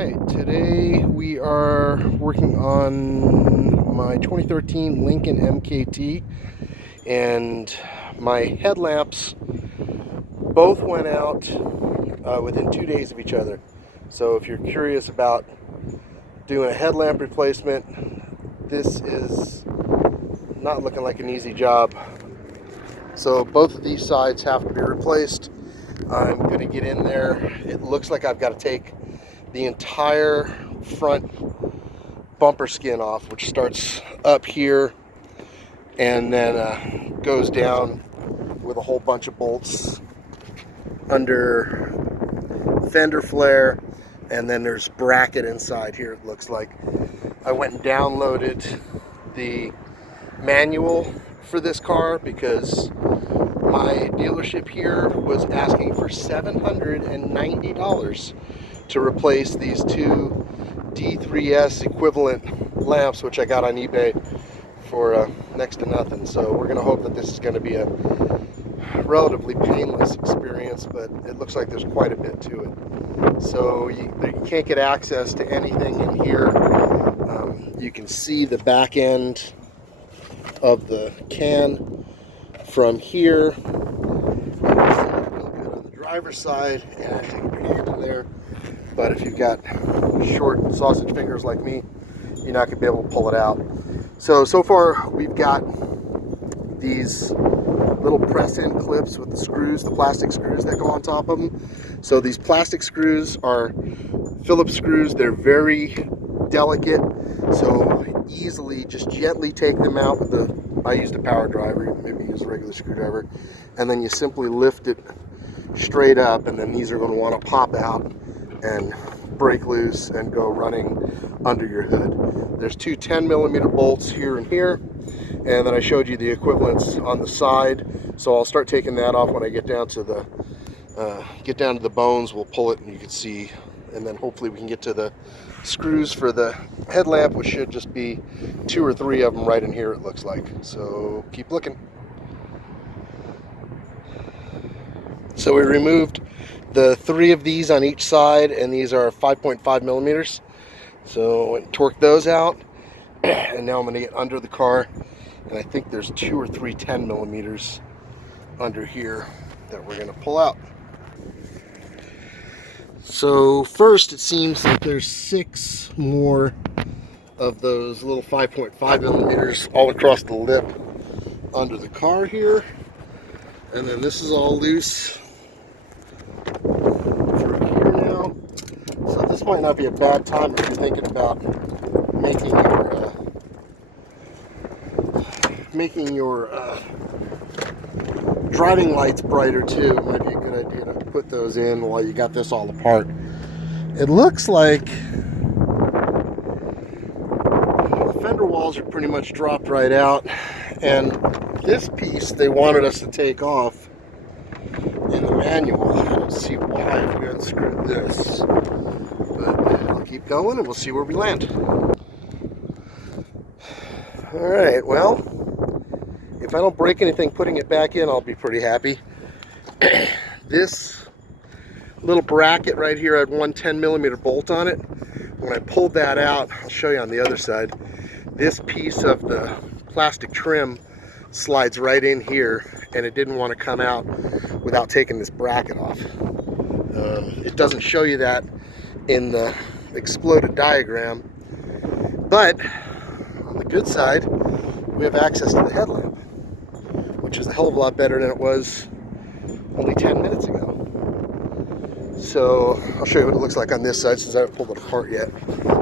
Alright, today we are working on my 2013 Lincoln MKT, and my headlamps both went out within 2 days of each other. So if you're curious about doing a headlamp replacement, this is not looking like an easy job. So both of these sides have to be replaced. I'm going to get in there. It looks like I've got to take the entire front bumper skin off, which starts up here and then goes down with a whole bunch of bolts under fender flare, and then there's bracket inside here. It looks like I went and downloaded the manual for this car because my dealership here was asking for $790 to replace these two D3S equivalent lamps, which I got on eBay for next to nothing. So we're going to hope that this is going to be a relatively painless experience, but it looks like there's quite a bit to it. So you can't get access to anything in here. You can see the back end of the can from here. You can see it real good on the driver's side, and I take your handle there. But if you've got short sausage fingers like me, you're not going to be able to pull it out. So far we've got these little press-in clips with the screws, the plastic screws that go on top of them. So these plastic screws are Phillips screws. They're very delicate, so easily just gently take them out with I used a power driver, maybe use a regular screwdriver, and then you simply lift it straight up, and then these are going to want to pop out and break loose and go running under your hood. There's two 10mm bolts here and here, and then I showed you the equivalents on the side. So I'll start taking that off when I get down to the bones. We'll pull it and you can see, and then hopefully we can get to the screws for the headlamp, which should just be 2 or 3 of them right in here, it looks like. So keep looking. So we removed the 3 of these on each side, and these are 5.5mm. So I torqued those out, and now I'm going to get under the car, and I think there's 2 or 3 10mm under here that we're going to pull out. So first, it seems that there's 6 more of those little 5.5mm all across the lip under the car here, and then this is all loose through here now. So this might not be a bad time if you're thinking about making your driving lights brighter too. It might be a good idea to put those in while you got this all apart. It looks like the fender walls are pretty much dropped right out, and this piece they wanted us to take off in the manual. I don't see why we unscrewed this, but I'll keep going and we'll see where we land. Alright, well, if I don't break anything putting it back in, I'll be pretty happy. This little bracket right here had one 10mm bolt on it. When I pulled that out, I'll show you on the other side, this piece of the plastic trim slides right in here, and it didn't want to come out without taking this bracket off. It doesn't show you that in the exploded diagram, but on the good side, we have access to the headlamp, which is a hell of a lot better than it was only 10 minutes ago. So I'll show you what it looks like on this side since I haven't pulled it apart yet.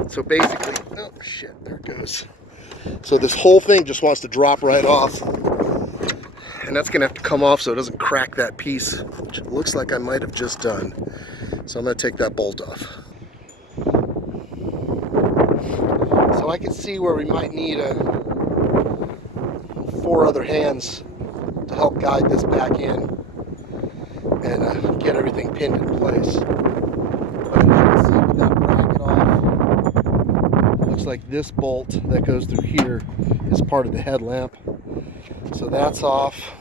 So basically, oh shit, there it goes. So this whole thing just wants to drop right off, and that's gonna have to come off so it doesn't crack that piece, which it looks like I might have just done. So I'm gonna take that bolt off. So I can see where we might need 4 other hands to help guide this back in and get everything pinned in place. But you can see with that bracket off, it looks like this bolt that goes through here is part of the headlamp. So that's off.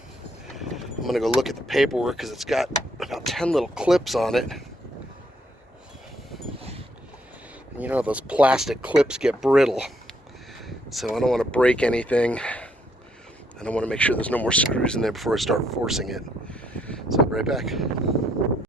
I'm going to go look at the paperwork because it's got about 10 little clips on it. You know, those plastic clips get brittle. So I don't want to break anything. And I want to make sure there's no more screws in there before I start forcing it. So I'll be right back.